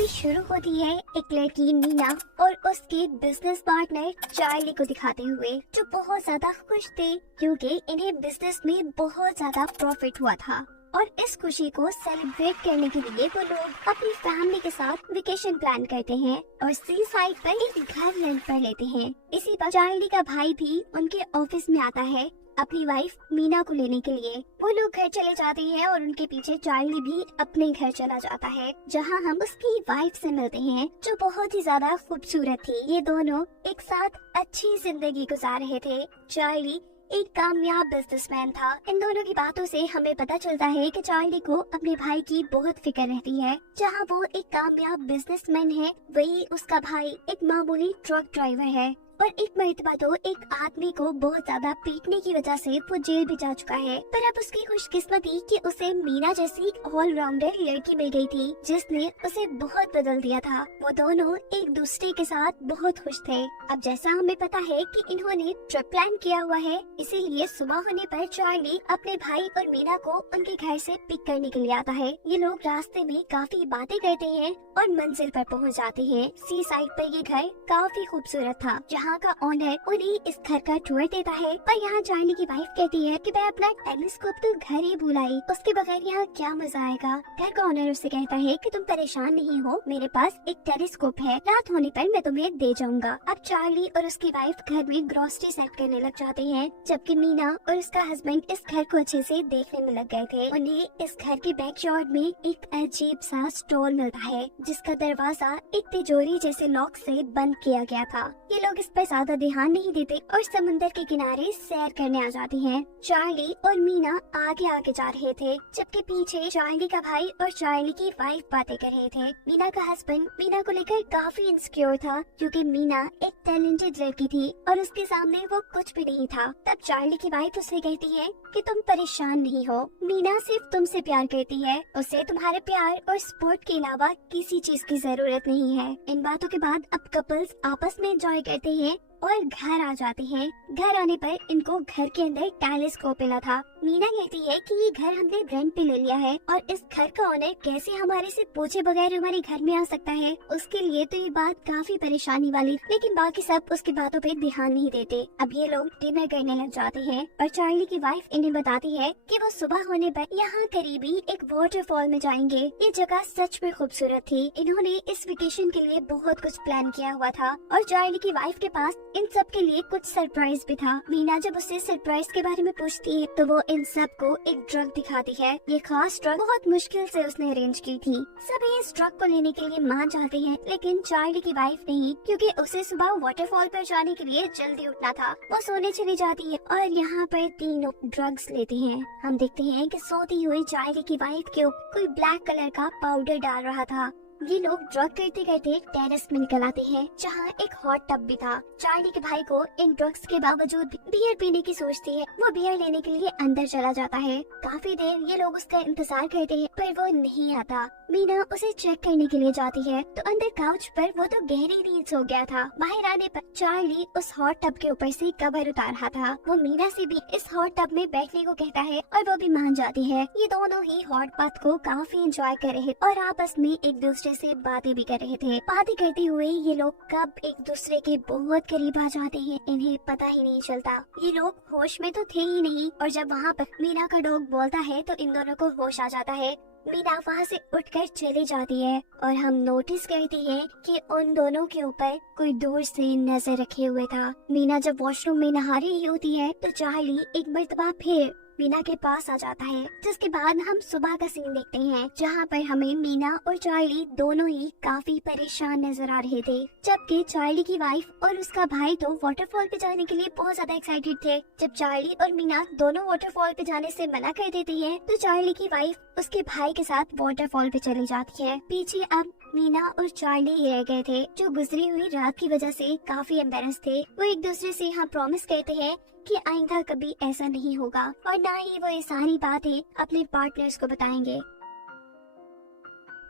Movie शुरू होती है एक लड़की मीना और उसके बिजनेस पार्टनर चार्ली को दिखाते हुए, जो बहुत ज्यादा खुश थे क्योंकि इन्हें बिजनेस में बहुत ज्यादा प्रॉफिट हुआ था। और इस खुशी को सेलिब्रेट करने के लिए वो लोग अपनी फैमिली के साथ वेकेशन प्लान करते हैं और सी साइड पर एक घर रेंट पर लेते हैं। इसी पर चार्ली का भाई भी उनके ऑफिस में आता है अपनी वाइफ मीना को लेने के लिए। वो लोग घर चले जाते हैं और उनके पीछे चार्ली भी अपने घर चला जाता है, जहां हम उसकी वाइफ से मिलते हैं, जो बहुत ही ज्यादा खूबसूरत थी। ये दोनों एक साथ अच्छी जिंदगी गुजार रहे थे। चार्ली एक कामयाब बिजनेसमैन था। इन दोनों की बातों से हमें पता चलता है कि चार्ली को अपने भाई की बहुत फिक्र रहती है। जहां वो एक कामयाब बिजनेसमैन है, वही उसका भाई एक मामूली ट्रक ड्राइवर है। और एक मर्तबा तो एक आदमी को बहुत ज्यादा पीटने की वजह से वो जेल भी जा चुका है। पर अब उसकी खुशकिस्मती कि उसे मीना जैसी ऑलराउंडर लड़की मिल गई थी, जिसने उसे बहुत बदल दिया था। वो दोनों एक दूसरे के साथ बहुत खुश थे। अब जैसा हमें पता है कि इन्होंने ट्रिप प्लान किया हुआ है, इसीलिए सुबह होने पर चार्ली अपने भाई और मीना को उनके घर से पिक करने के लिए आता है। ये लोग रास्ते में काफी बातें करते हैं और मंजिल पर पहुंच जाते हैं। सी साइड पर ये घर काफी खूबसूरत था, जहाँ का ओनर उन्हें इस घर का टूर देता है। पर यहाँ चार्ली की वाइफ कहती है कि मैं अपना टेलीस्कोप तो घर ही भूल आई, उसके बगैर यहाँ क्या मजा आएगा। घर का ओनर उससे कहता है कि तुम परेशान नहीं हो, मेरे पास एक टेलीस्कोप है, रात होने पर मैं तुम्हें दे जाऊंगा। अब चार्ली और उसकी वाइफ घर में ग्रोसरी सेट करने लग जाते हैं, जबकि मीना और उसका हस्बैंड इस घर को अच्छे से देखने में लग गए थे। उन्हें इस घर के बैकयार्ड में एक अजीब सा स्टोर मिलता है, जिसका दरवाजा एक तिजोरी जैसे लॉक से बंद किया गया था। ये लोग इस पर ज्यादा ध्यान नहीं देते और समुंदर के किनारे सैर करने आ जाती हैं। चार्ली और मीना आगे आगे जा रहे थे, जबकि पीछे चार्ली का भाई और चार्ली की वाइफ बातें कर रहे थे। मीना का हस्बैंड मीना को लेकर काफी इनसिक्योर था, क्योंकि मीना एक टैलेंटेड लड़की थी और उसके सामने वो कुछ भी नहीं था। तब चार्ली की वाइफ उससे कहती है कि तुम परेशान नहीं हो, मीना सिर्फ तुमसे प्यार करती है, उसे तुम्हारे प्यार और सपोर्ट के अलावा किसी चीज की जरूरत नहीं है। इन बातों के बाद अब कपल्स आपस में एंजॉय करते हैं और घर आ जाते हैं। घर आने पर इनको घर के अंदर टेलीस्कोप मिला था। मीना कहती है कि ये घर हमने रेंट पे ले लिया है और इस घर का ओनर कैसे हमारे से पूछे बगैर हमारे घर में आ सकता है। उसके लिए तो ये बात काफी परेशानी वाली, लेकिन बाकी सब उसकी बातों पे ध्यान नहीं देते। अब ये लोग डिनर करने लग जाते हैं और चार्ली की वाइफ इन्हें बताती है कि वो सुबह होने पर यहाँ करीबी एक वाटरफॉल में जाएंगे। ये जगह सच में खूबसूरत थी। इन्होंने इस वेकेशन के लिए बहुत कुछ प्लान किया हुआ था और चार्ली की वाइफ के पास इन सब के लिए कुछ सरप्राइज भी था। मीना जब उससे सरप्राइज के बारे में पूछती है तो वो इन सब को एक ड्रग दिखाती है। ये खास ड्रग बहुत मुश्किल से उसने अरेंज की थी। सभी इस ड्रग को लेने के लिए मान जाते हैं, लेकिन चार्ली की वाइफ नहीं, क्योंकि उसे सुबह वाटरफॉल पर जाने के लिए जल्दी उठना था। वो सोने चली जाती है और यहाँ पर तीनों ड्रग्स लेते हैं। हम देखते हैं कि सोती हुई चार्ली की वाइफ के ऊपर कोई ब्लैक कलर का पाउडर डाल रहा था। ये लोग ड्रग करते करते टेरेस में निकल आते हैं, जहाँ एक हॉट टब भी था। चार्ली के भाई को इन ड्रग्स के बावजूद बियर पीने की सोचती है। वो बियर लेने के लिए अंदर चला जाता है। काफी देर ये लोग उसका इंतजार करते हैं, पर वो नहीं आता। मीना उसे चेक करने के लिए जाती है तो अंदर काउच पर वो तो गहरी नींद सो गया था। बाहर आने पर चार्ली उस हॉट टब के ऊपर से कवर उतार रहा था। वो मीना से भी इस हॉट टब में बैठने को कहता है और वो भी मान जाती है। ये दोनों ही हॉट बाथ को काफी एंजॉय कर रहे और आपस में एक दूसरे से बातें भी कर रहे थे। बातें करते हुए ये लोग कब एक दूसरे के बहुत करीब आ जाते हैं, इन्हें पता ही नहीं चलता। ये लोग होश में तो थे ही नहीं, और जब वहाँ पर मीना का डॉग बोलता है तो इन दोनों को होश आ जाता है। मीना वहाँ से उठकर चली जाती है और हम नोटिस करती हैं कि उन दोनों के ऊपर कोई दूर से नजर रखे हुए था। मीना जब वॉशरूम में नहा रही होती है तो चार्ली एक मर्तबा फिर मीना के पास आ जाता है, जिसके बाद हम सुबह का सीन देखते हैं, जहाँ पर हमें मीना और चार्ली दोनों ही काफी परेशान नजर आ रहे थे। जबकि चार्ली की वाइफ और उसका भाई तो वाटरफॉल पे जाने के लिए बहुत ज्यादा एक्साइटेड थे। जब चार्ली और मीना दोनों वाटरफॉल पे जाने से मना कर देती है तो चार्ली की वाइफ उसके भाई के साथ वाटरफॉल पे चली जाती है। पीछे अब मीना और चार्ली रह गए थे, जो गुजरी हुई रात की वजह से काफी एम्बेरस थे। वो एक दूसरे से यहाँ प्रॉमिस करते हैं कि आइंदा कभी ऐसा नहीं होगा और ना ही वो ये सारी बातें अपने पार्टनर्स को बताएंगे।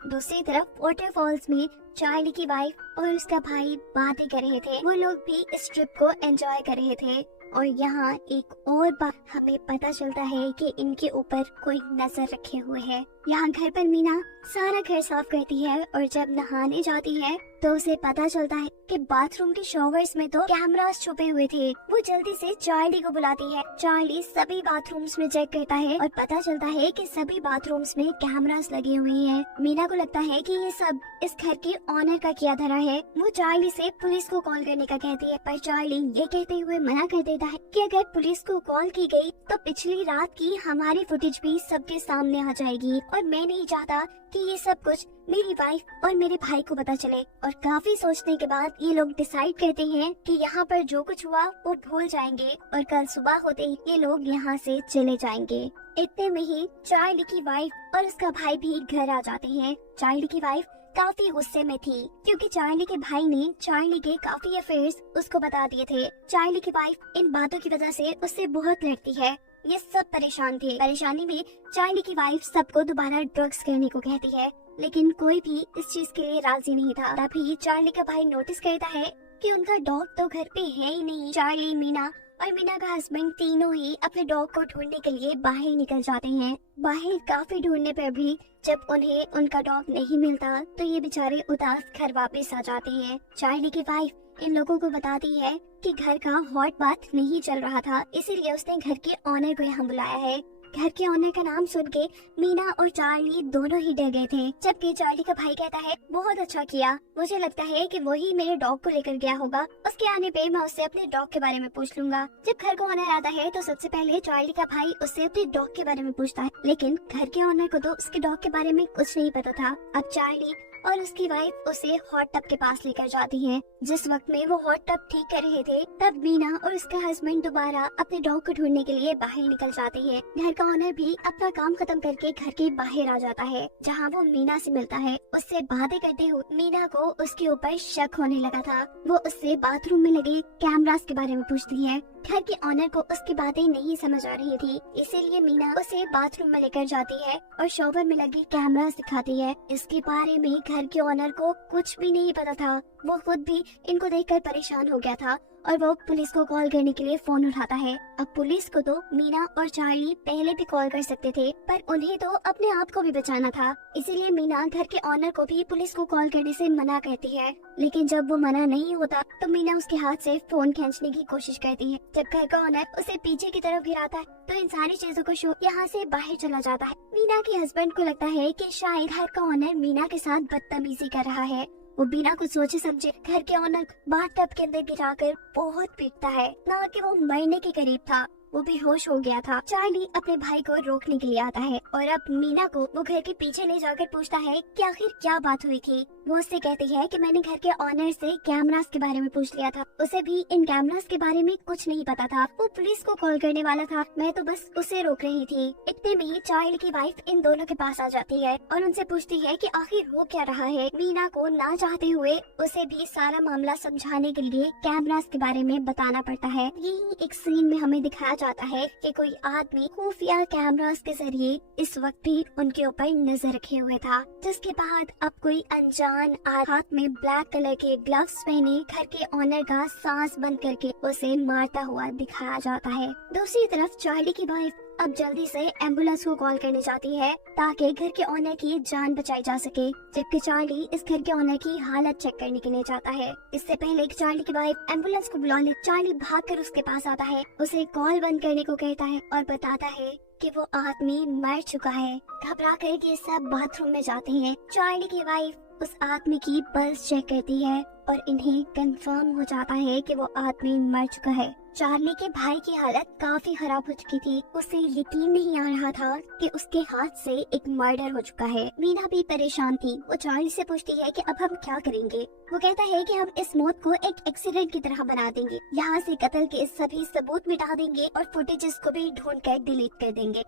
दूसरी तरफ वाटरफॉल्स में चार्ली की वाइफ और उसका भाई बातें कर रहे थे। वो लोग भी इस ट्रिप को एंजॉय कर रहे थे और यहाँ एक और बात हमें पता चलता है कि इनके ऊपर कोई नजर रखे हुए है। यहाँ घर पर मीना सारा घर साफ करती है और जब नहाने जाती है तो उसे पता चलता है कि बाथरूम के शॉवर्स में तो कैमरास छुपे हुए थे। वो जल्दी से चार्ली को बुलाती है। चार्ली सभी बाथरूम्स में चेक करता है और पता चलता है कि सभी बाथरूम्स में कैमरास लगे हुए हैं। मीना को लगता है कि ये सब इस घर के ऑनर का किया धरा है। वो चार्ली से पुलिस को कॉल करने का कहती है, पर चार्ली ये कहते हुए मना कर देता है कि अगर पुलिस को कॉल की गई तो पिछली रात की हमारी फुटेज भी सबके सामने आ जाएगी और मैं नहीं चाहता कि ये सब कुछ मेरी वाइफ और मेरे भाई को पता चले। और काफी सोचने के बाद ये लोग डिसाइड करते हैं कि यहाँ पर जो कुछ हुआ वो भूल जाएंगे और कल सुबह होते ही ये लोग यहाँ से चले जाएंगे। इतने में ही चार्ली की वाइफ और उसका भाई भी घर आ जाते हैं। चार्ली की वाइफ काफी गुस्से में थी क्योंकि चार्ली के भाई ने चार्ली के काफी अफेयर्स उसको बता दिए थे। चार्ली की वाइफ इन बातों की वजह से उससे बहुत लड़ती है। ये सब परेशान थे। परेशानी में चार्ली की वाइफ सबको दोबारा ड्रग्स करने को कहती है, लेकिन कोई भी इस चीज के लिए राजी नहीं था। तभी चार्ली का भाई नोटिस करता है कि उनका डॉग तो घर पे है ही नहीं। चार्ली, मीना और मीना का हस्बैंड तीनों ही अपने डॉग को ढूंढने के लिए बाहर निकल जाते हैं। बाहर काफी ढूंढने पर भी जब उन्हें उनका डॉग नहीं मिलता तो ये बेचारे उदास घर वापस आ जाते हैं। चार्ली की वाइफ इन लोगों को बताती है कि घर का हॉट बाथ नहीं चल रहा था, इसीलिए उसने घर के ऑनर को यहाँ बुलाया है। घर के ऑनर का नाम सुन के मीना और चार्ली दोनों ही डर गए थे, जबकि चार्ली का भाई कहता है बहुत अच्छा किया, मुझे लगता है कि वही मेरे डॉग को लेकर गया होगा। उसके आने पे मैं उससे अपने डॉग के बारे में पूछ लूंगा। जब घर को ऑनर आता है तो सबसे पहले चार्ली का भाई उससे अपने डॉग के बारे में पूछता है, लेकिन घर के ऑनर को तो उसके डॉग के बारे में कुछ नहीं पता था। अब चार्ली और उसकी वाइफ उसे हॉट टब के पास लेकर जाती हैं। जिस वक्त में वो हॉट टब ठीक कर रहे थे तब मीना और उसका हस्बैंड दोबारा अपने डॉग को ढूंढने के लिए बाहर निकल जाते हैं। घर का ऑनर भी अपना काम खत्म करके घर के बाहर आ जाता है, जहाँ वो मीना से मिलता है। उससे बातें करते हुए मीना को उसके ऊपर शक होने लगा था। वो उससे बाथरूम में लगे कैमरास के बारे में पूछती है। घर के ऑनर को उसकी बातें नहीं समझ आ रही थी, इसीलिए मीना उसे बाथरूम में लेकर जाती है और शॉवर में लगे कैमरास दिखाती है। इसके बारे में घर के ऑनर को कुछ भी नहीं पता था। वो खुद भी इनको देखकर परेशान हो गया था और वो पुलिस को कॉल करने के लिए फोन उठाता है। अब पुलिस को तो मीना और चार्ली पहले भी कॉल कर सकते थे, पर उन्हें तो अपने आप को भी बचाना था, इसीलिए मीना घर के ऑनर को भी पुलिस को कॉल करने से मना करती है। लेकिन जब वो मना नहीं होता तो मीना उसके हाथ से फोन खींचने की कोशिश करती है। जब घर का ऑनर उसे पीछे की तरफ गिराता है तो इन सारी चीजों को शो यहाँ से बाहर चला जाता है। मीना के हस्बैंड को लगता है कि शायद घर का ऑनर मीना के साथ बदतमीजी कर रहा है। वो बिना कुछ सोचे समझे घर के ऑनर बाथटब के अंदर गिराकर बहुत पीटता है, ना कि वो मरने के करीब था, वो बेहोश हो गया था। चार्ली अपने भाई को रोकने के लिए आता है और अब मीना को वो घर के पीछे ले जाकर पूछता है कि आखिर क्या बात हुई थी। वो उससे कहती है कि मैंने घर के ऑनर से कैमरास के बारे में पूछ लिया था, उसे भी इन कैमरास के बारे में कुछ नहीं पता था। वो पुलिस को कॉल करने वाला था, मैं तो बस उसे रोक रही थी। इतने में ही चार्ली की वाइफ इन दोनों के पास आ जाती है और उनसे पूछती है कि आखिर हो क्या रहा है। मीना को ना चाहते हुए उसे भी सारा मामला समझाने के लिए कैमरास के बारे में बताना पड़ता है। यही एक सीन में हमें दिखाया जाता है कि कोई आदमी खुफिया कैमरास के जरिए इस वक्त भी उनके ऊपर नजर रखे हुए था, जिसके बाद अब कोई अनजान हाथ में ब्लैक कलर के ग्लव्स पहने घर के ऑनर का सांस बंद करके उसे मारता हुआ दिखाया जाता है। दूसरी तरफ चार्ली की वाइफ अब जल्दी से एम्बुलेंस को कॉल करने जाती है ताकि घर के ऑनर की जान बचाई जा सके, जबकि चार्ली इस घर के ऑनर की हालत चेक करने के लिए जाता है। इससे पहले चार्ली की वाइफ एम्बुलेंस को बुला ले, चार्ली भागकर उसके पास आता है, उसे कॉल बंद करने को कहता है और बताता है कि वो आदमी मर चुका है। घबरा कर ये सब बाथरूम में जाते हैं। चार्ली की वाइफ उस आदमी की पल्स चेक करती है और इन्हें कंफर्म हो जाता है कि वो आदमी मर चुका है। चार्ली के भाई की हालत काफी खराब हो चुकी थी, उसे यकीन नहीं आ रहा था कि उसके हाथ से एक मर्डर हो चुका है। मीना भी परेशान थी, वो चार्ली से पूछती है कि अब हम क्या करेंगे। वो कहता है कि हम इस मौत को एक एक्सीडेंट की तरह बना देंगे, यहाँ से कत्ल के सभी सबूत मिटा देंगे और फुटेजेस को भी ढूंढ कर डिलीट कर देंगे।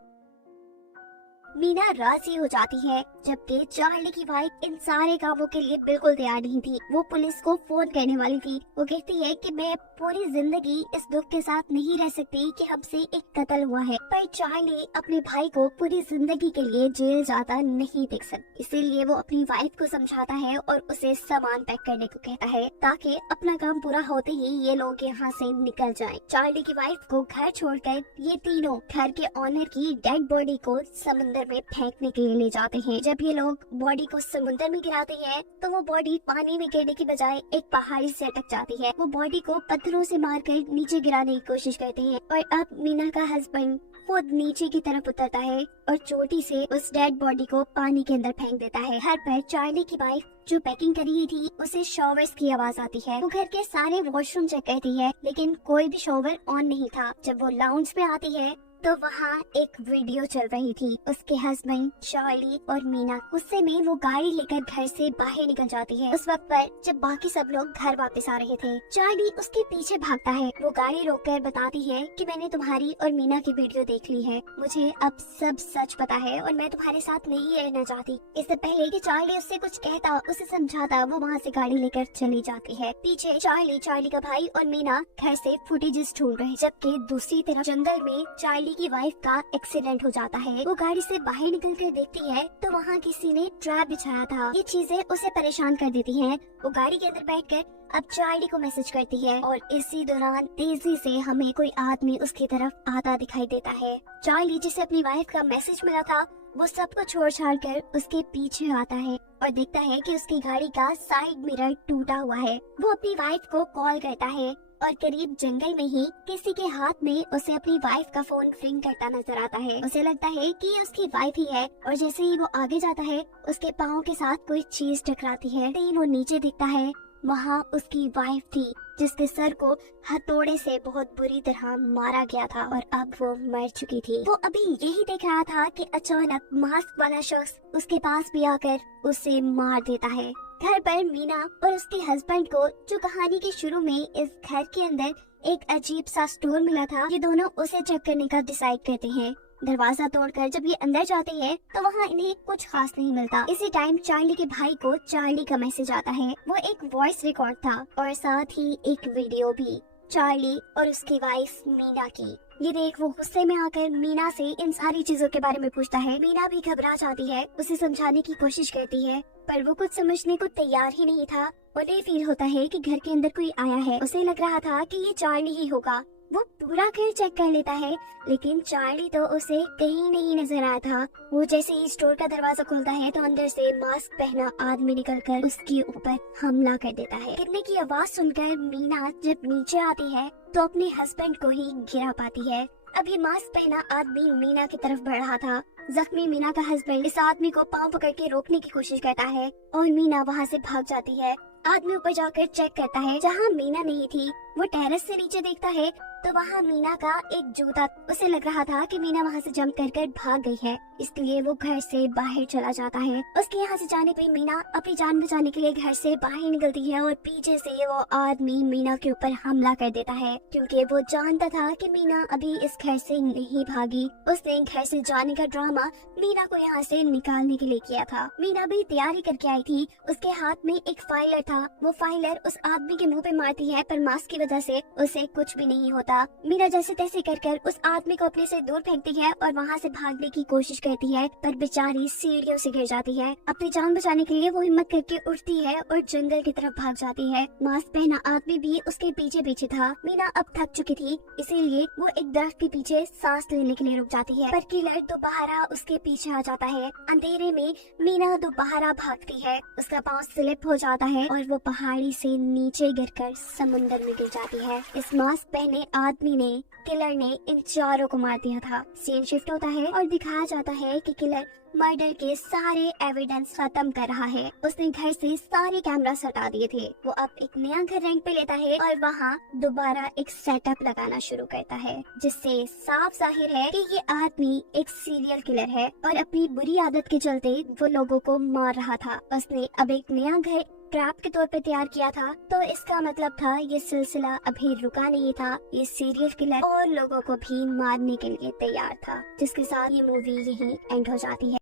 मीना राजी हो जाती है, जबकि चार्ली की वाइफ इन सारे कामों के लिए बिल्कुल तैयार नहीं थी। वो पुलिस को फोन करने वाली थी। वो कहती है कि मैं पूरी जिंदगी इस दुख के साथ नहीं रह सकती कि हमसे एक कत्ल हुआ है, पर चार्ली अपने भाई को पूरी जिंदगी के लिए जेल जाता नहीं देख सकती। इसीलिए वो अपनी वाइफ को समझाता है और उसे सामान पैक करने को कहता है ताकि अपना काम पूरा होते ही ये लोग यहाँ से निकल जाएं। चार्ली की वाइफ को घर छोड़कर ये तीनों घर के ऑनर की डेड बॉडी को समुद्र समुंदर में फेंकने के लिए ले जाते हैं। जब ये लोग बॉडी को समुंदर में गिराते हैं तो वो बॉडी पानी में गिरने की बजाय एक पहाड़ी से अटक जाती है। वो बॉडी को पत्थरों से मारकर नीचे गिराने की कोशिश करते हैं और अब मीना का हस्बैंड खुद नीचे की तरफ उतरता है और चोटी से उस डेड बॉडी को पानी के अंदर फेंक देता है। घर पर चार्ली की वाइफ जो पैकिंग कर रही थी उसे शॉवर्स की आवाज आती है। वो घर के सारे वॉशरूम चेक करती है लेकिन कोई भी शॉवर ऑन नहीं था। जब वो लाउंज में आती है तो वहाँ एक वीडियो चल रही थी। उसके हस्बैंड चार्ली और मीना गुस्से में वो गाड़ी लेकर घर से बाहर निकल जाती है। उस वक्त पर जब बाकी सब लोग घर वापस आ रहे थे, चार्ली उसके पीछे भागता है। वो गाड़ी रोककर बताती है कि मैंने तुम्हारी और मीना की वीडियो देख ली है, मुझे अब सब सच पता है और मैं तुम्हारे साथ नहीं रहना चाहती। इससे पहले कि चार्ली उससे कुछ कहता, उसे समझाता, वो वहाँ से गाड़ी लेकर चली जाती है। पीछे चार्ली का भाई और मीना घर से फुटेजेस ढूंढ रहे, जबकि दूसरी तरफ जंगल में चार्ली की वाइफ का एक्सीडेंट हो जाता है। वो गाड़ी से बाहर निकल कर देखती है तो वहाँ किसी ने ट्रैप बिछाया था। ये चीजें उसे परेशान कर देती हैं। वो गाड़ी के अंदर बैठकर अब चार्ली को मैसेज करती है और इसी दौरान तेजी से हमें कोई आदमी उसकी तरफ आता दिखाई देता है। चार्ली जिसे अपनी वाइफ का मैसेज मिला था वो सबको छोड़ छाड़ कर उसके पीछे आता है और देखता है कि उसकी गाड़ी का साइड मिरर टूटा हुआ है। वो अपनी वाइफ को कॉल करता है और करीब जंगल में ही किसी के हाथ में उसे अपनी वाइफ का फोन रिंग करता नजर आता है। उसे लगता है कि ये उसकी वाइफ ही है और जैसे ही वो आगे जाता है उसके पाँव के साथ कोई चीज टकराती है। वो नीचे दिखता है, वहाँ उसकी वाइफ थी जिसके सर को हथौड़े से बहुत बुरी तरह मारा गया था और अब वो मर चुकी थी। वो अभी यही देख रहा था कि अचानक मास्क वाला शख्स उसके पास भी आकर उसे मार देता है। घर पर मीना और उसके हस्बैंड को जो कहानी के शुरू में इस घर के अंदर एक अजीब सा स्टोर मिला था, ये दोनों उसे चेक करने का डिसाइड करते हैं। दरवाजा तोड़कर जब ये अंदर जाते हैं तो वहाँ इन्हें कुछ खास नहीं मिलता। इसी टाइम चार्ली के भाई को चार्ली का मैसेज आता है। वो एक वॉइस रिकॉर्ड था और साथ ही एक वीडियो भी, चार्ली और उसकी वाइफ मीना की। ये देख वो गुस्से में आकर मीना से इन सारी चीजों के बारे में पूछता है। मीना भी घबरा जाती है, उसे समझाने की कोशिश करती है पर वो कुछ समझने को तैयार ही नहीं था। उन्हें फील होता है कि घर के अंदर कोई आया है। उसे लग रहा था कि ये चार्ली ही होगा। वो पूरा घर चेक कर लेता है लेकिन चार्ली तो उसे कहीं नहीं नजर आया था। वो जैसे ही स्टोर का दरवाजा खुलता है तो अंदर से मास्क पहना आदमी निकलकर उसके ऊपर हमला कर देता है। गिरने की आवाज सुनकर मीना जब नीचे आती है तो अपने हस्बैंड को ही गिरा पाती है। अब ये मास्क पहना आदमी मीना की तरफ बढ़ रहा था। जख्मी मीना का हस्बैंड इस आदमी को पांव पकड़ के रोकने की कोशिश करता है और मीना वहाँ से भाग जाती है। आदमी ऊपर जाकर चेक करता है, जहाँ मीना नहीं थी वो टेरेस से नीचे देखता है तो वहाँ मीना का एक जूता। उसे लग रहा था कि मीना वहाँ से जंप कर भाग गई है, इसलिए वो घर से बाहर चला जाता है। उसके यहाँ से जाने पे मीना अपनी जान बचाने के लिए घर से बाहर निकलती है और पीछे से वो आदमी मीना के ऊपर हमला कर देता है क्योंकि वो जानता था कि मीना अभी इस घर से नहीं भागी। उसने घर से जाने का ड्रामा मीना को यहाँ से निकालने के लिए किया था। मीना भी तैयारी करके आई थी। उसके हाथ में एक फाइलर था। वो फाइलर उस आदमी के मुंह पे मारती है पर मास्क की वजह से उसे कुछ भी नहीं होता। मीना जैसे तैसे कर उस आदमी को अपने से दूर फेंकती है और वहाँ से भागने की कोशिश करती है पर बेचारी सीढ़ियों से गिर जाती है। अपनी जान बचाने के लिए वो हिम्मत करके उठती है और जंगल की तरफ भाग जाती है। मास्क पहना आदमी भी उसके पीछे पीछे था। मीना अब थक चुकी थी, इसीलिए वो एक दरख्त के पीछे सांस लेने के लिए रुक जाती है पर किलर दोबारा उसके पीछे आ जाता है। अंधेरे में मीना दोबारा भागती है, उसका पाँव स्लिप हो जाता है और वो पहाड़ी से नीचे गिरकर समुंदर में गिर जाती है। इस मास्क पहने आदमी ने, किलर ने इन चारों को मार दिया था। सीन शिफ्ट होता है और दिखाया जाता है कि किलर मर्डर के सारे एविडेंस खत्म कर रहा है। उसने घर से सारे कैमरास हटा दिए थे। वो अब एक नया घर रेंट पे लेता है और वहाँ दोबारा एक सेटअप लगाना शुरू करता है जिससे साफ जाहिर है कि ये आदमी एक सीरियल किलर है और अपनी बुरी आदत के चलते वो लोगों को मार रहा था। उसने अब एक नया घर ट्रैप के तौर पे तैयार किया था, तो इसका मतलब था ये सिलसिला अभी रुका नहीं था। ये सीरियल किलर और लोगों को भी मारने के लिए तैयार था, जिसके साथ ये मूवी यहीं एंड हो जाती है।